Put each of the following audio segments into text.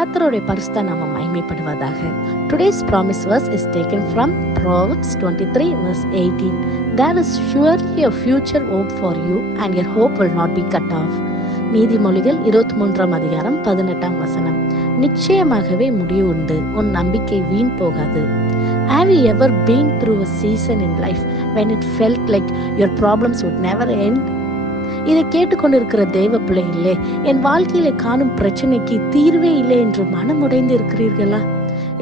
கர்த்தருடைய பரிசுத்த நாமம் மகிமைப்படுவதாக. Today's promise verse is taken from Proverbs 23 verse 18. There is surely a future hope for you and your hope will not be cut off. நீதிமொழிகள் 23 அதிகாரம் 18 வசனம். நிச்சயமாகவே முடிவு உண்டு, உன் நம்பிக்கை வீண் போகாது. Have you ever been through a season in life when it felt like your problems would never end? இதை கேட்டுக்கொண்டிருக்கிற தேவ பிள்ளைகளே, என் வாழ்க்கையில காணும் பிரச்சனைக்கு தீர்வே இல்லை என்று மனமுடைந்து இருக்கிறீர்களா?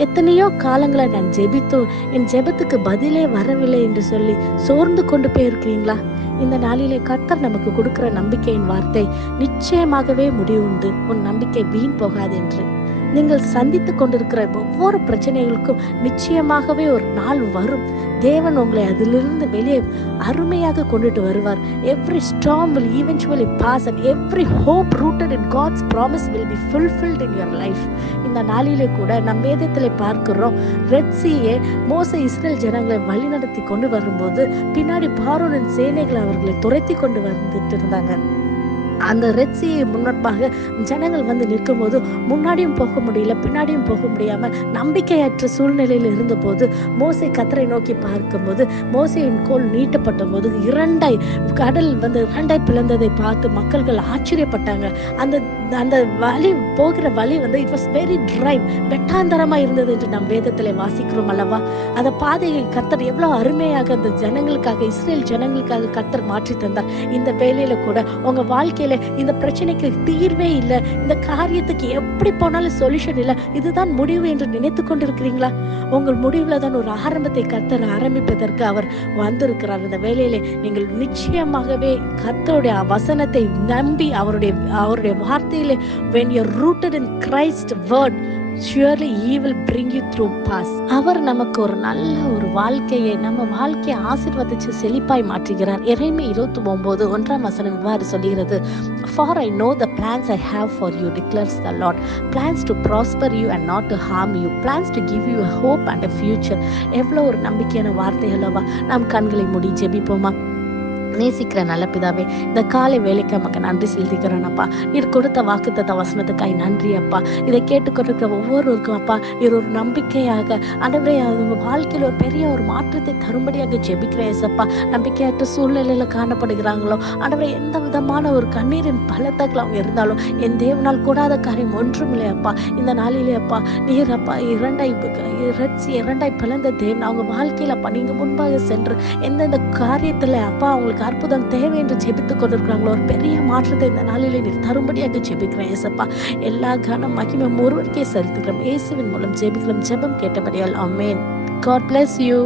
எத்தனையோ காலங்களை நான் ஜெபித்தோ என் ஜெபத்துக்கு பதிலே வரவில்லை என்று சொல்லி சோர்ந்து கொண்டு போயிருக்கிறீங்களா? இந்த நாளிலே கர்த்தர் நமக்கு கொடுக்கிற நம்பிக்கையின் வார்த்தை, நிச்சயமாகவே முடிவு உண்டு, உன் நம்பிக்கை வீண் போகாது என்று. நீங்கள் சந்தித்துக் கொண்டிருக்கிற ஒவ்வொரு பிரச்சனைகளுக்கும் நிச்சயமாகவே ஒரு நாள் வரும். தேவன் உங்களை அதிலிருந்து வெளியே அருமையாக கொண்டுட்டு வருவார். Every storm will eventually pass and every hope rooted in God's promise will be fulfilled in your life. இந்த நாளிலே கூட நம் வேதத்திலே பார்க்கிறோம், ரெட் சீயை மோசே இஸ்ரேல் ஜனங்களை வழிநடத்தி கொண்டு வரும்போது பின்னாடி பார்வோனின் சேனைகளை அவர்களை துரத்தி கொண்டு வந்துட்டு இருந்தாங்க. அந்த ரெட் சீயை முன்னப்பாக ஜனங்கள் வந்து நிற்கும் போது முன்னாடியும் போக முடியல, பின்னாடியும் போக முடியாம நம்பிக்கையற்ற சூழ்நிலையில் இருந்த போது மோசே கர்த்தரை நோக்கி பார்க்கும்போது மோசேயின் கோல் நீட்டப்பட்ட போது கடல் வந்து இரண்டாய் பிளந்ததை பார்த்து மக்கள்கள் ஆச்சரியப்பட்டாங்க. அந்த வழி போகிற வழி வந்து இட் வாஸ் வெரி ட்ரை, வெட்டாந்தரமா இருந்தது என்று நம் வேதத்திலே வாசிக்கிறோம் அல்லவா? அந்த பாதையை கர்த்தர் எவ்வளவு அருமையாக அந்த ஜனங்களுக்காக, இஸ்ரேல் ஜனங்களுக்காக கர்த்தர் மாற்றி தந்தார். இந்த வேலையில கூட உங்க வாழ்க்கையில இந்த பிரச்சனைக்கு தீர்வே இல்லை, இந்த காரியத்துக்கு எப்படி போனாலும் சொல்யூஷன் இல்லை, இதுதான் முடிவு என்று நினைத்து கொண்டிருக்கிறீங்களா? உங்கள் முடிவுல தான் ஒரு ஆரம்பத்தை கர்த்தர் ஆரம்பிப்பதற்கு அவர் வந்திருக்கிறார். இந்த வேலையிலே நீங்கள் நிச்சயமாகவே கர்த்தருடைய வசனத்தை நம்பி அவருடைய வார்த்தையிலே, when you're rooted in Christ's word, surely he will bring you through pass. அவர் நமக்கு ஒரு நல்ல ஒரு வாழ்க்கையை, நம்ம வாழ்க்கையை ஆசீர்வதிச்சு செழிப்பாய் மாற்றுகிறார். எரேமியா 29 1 வசனம் இவ்வாறு சொல்கிறது, For I know the plans I have for you, declares the Lord, plans to prosper you and not to harm you, plans to give you a hope and a future. எவ்வளவு ஒரு நம்பிக்கையான வார்த்தை அல்லவா? நாம் கண்களை மூடி ஜெபிப்போமா? நேசிக்கிற நல்ல பிதாவே, இந்த காலை வேலைக்கு நமக்கு நன்றி செலுத்திக்கிறேன் அப்பா. நீர் கொடுத்த வாக்குத்தத்த வசனத்துக்காய் நன்றி அப்பா. இதை கேட்டுக்கொண்டிருக்கிற ஒவ்வொருவருக்கும் அப்பா, இது ஒரு நம்பிக்கையாக ஆண்டவரே அவங்க வாழ்க்கையில் ஒரு பெரிய ஒரு மாற்றத்தை தரும்படியாக ஜெபிக்கிறேன் ஏசப்பா. நம்பிக்கையற்ற சூழ்நிலையில காணப்படுகிறாங்களோ ஆண்டவரே, எந்த விதமான ஒரு கண்ணீரின் பள்ளத்தாக்கில் அவங்க இருந்தாலும் என் தேவனால் கூடாத காரியம் ஒன்றும் இல்லை அப்பா. இந்த நாளிலே அப்பா, நீர் அப்பா இரண்டாய் பிளந்த தேவன் அவங்க வாழ்க்கையில் அப்பா, நீங்க முன்பாக சென்று எந்தெந்த காரியத்துல அப்பா அவங்களுக்கு அற்புதம் தேவை என்று ஜெபித்துக் கொண்டிருக்கிறாங்களோ ஒரு பெரிய மாற்றத்தை இந்த நாளிலே நீர் தரும்படியாக ஜெபிக்கிறேன் ஏசப்பா. எல்லா கனம் மகிமை ஒருவருக்கே செலுத்துகிறோம். இயேசுவின் மூலம் ஜெபிக்கிறோம். ஜெபம் கேட்டபடியால் ஆமென். God bless you.